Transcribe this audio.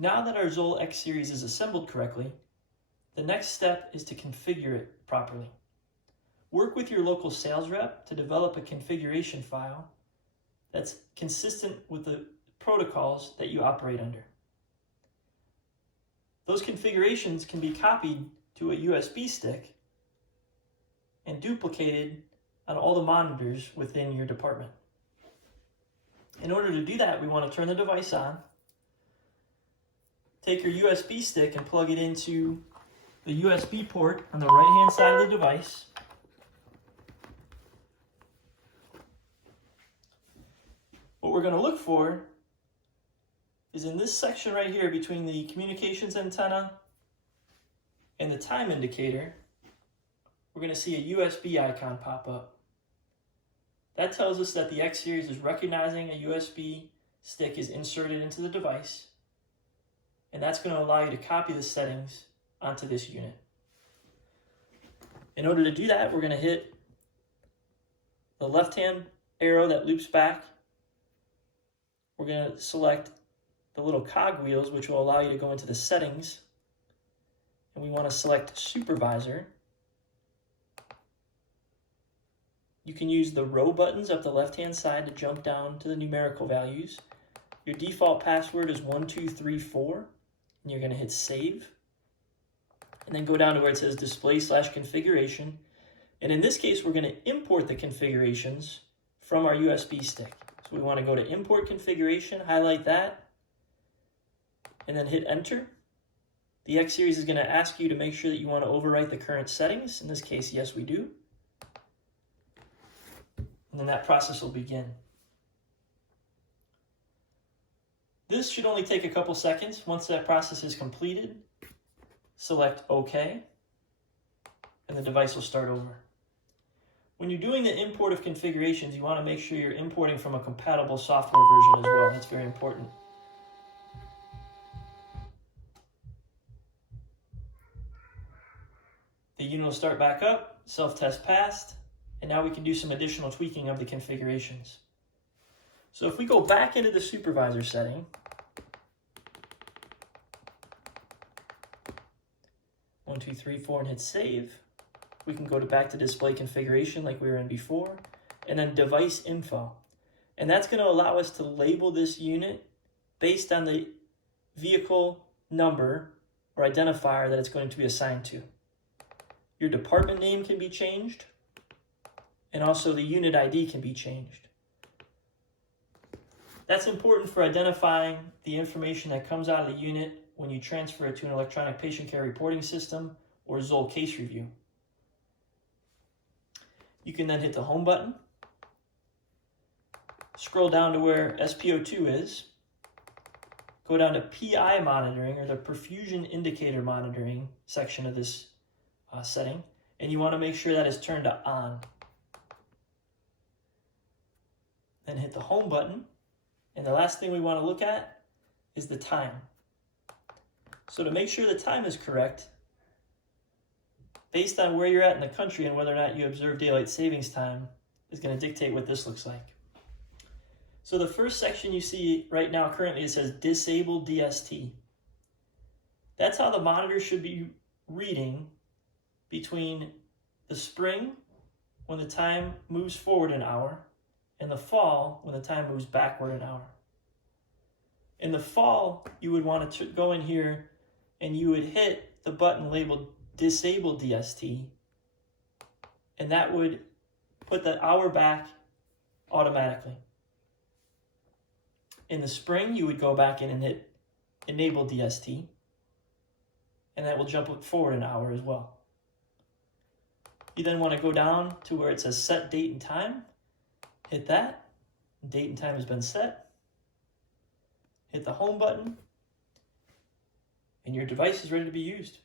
Now that our ZOLL X Series is assembled correctly, the next step is to configure it properly. Work with your local sales rep to develop a configuration file that's consistent with the protocols that you operate under. Those configurations can be copied to a USB stick and duplicated on all the monitors within your department. In order to do that, we want to turn the device on, take your USB stick and plug it into the USB port on the right-hand side of the device. What we're going to look for is in this section right here between the communications antenna and the time indicator, we're going to see a USB icon pop up. That tells us that the X Series is recognizing a USB stick is inserted into the device, and that's going to allow you to copy the settings onto this unit. In order to do that, we're going to hit the left-hand arrow that loops back. We're going to select the little cog wheels, which will allow you to go into the settings. And we want to select supervisor. You can use the row buttons up the left-hand side to jump down to the numerical values. Your default password is 1234, and you're going to hit save. And then go down to where it says display/configuration. And in this case, we're going to import the configurations from our USB stick. So we want to go to import configuration, highlight that, and then hit enter. The X Series is going to ask you to make sure that you want to overwrite the current settings. In this case, yes, we do. And then that process will begin. This should only take a couple seconds. Once that process is completed, select OK, and the device will start over. When you're doing the import of configurations, you want to make sure you're importing from a compatible software version as well. That's very important. The unit will start back up, self-test passed, and now we can do some additional tweaking of the configurations. So if we go back into the supervisor setting, 1, 2, 3, 4, and hit save. We can go back to display configuration like we were in before, and then device info. And that's going to allow us to label this unit based on the vehicle number or identifier that it's going to be assigned to. Your department name can be changed, and also the unit ID can be changed. That's important for identifying the information that comes out of the unit when you transfer it to an electronic patient care reporting system or ZOLL case review. You can then hit the home button, scroll down to where SPO2 is, go down to PI monitoring, or the perfusion indicator monitoring section of this setting, and you want to make sure that is turned to on. Then hit the home button, and the last thing we want to look at is the time. So to make sure the time is correct, based on where you're at in the country and whether or not you observe daylight savings time is going to dictate what this looks like. So the first section you see right now currently, it says disable DST. That's how the monitor should be reading between the spring, when the time moves forward an hour, and the fall, when the time moves backward an hour. In the fall, you would want to go in here and you would hit the button labeled disable DST, and that would put the hour back automatically. In the spring, you would go back in and hit enable DST, and that will jump it forward an hour as well. You then want to go down to where it says set date and time, hit that, date and time has been set, hit the home button, and your device is ready to be used.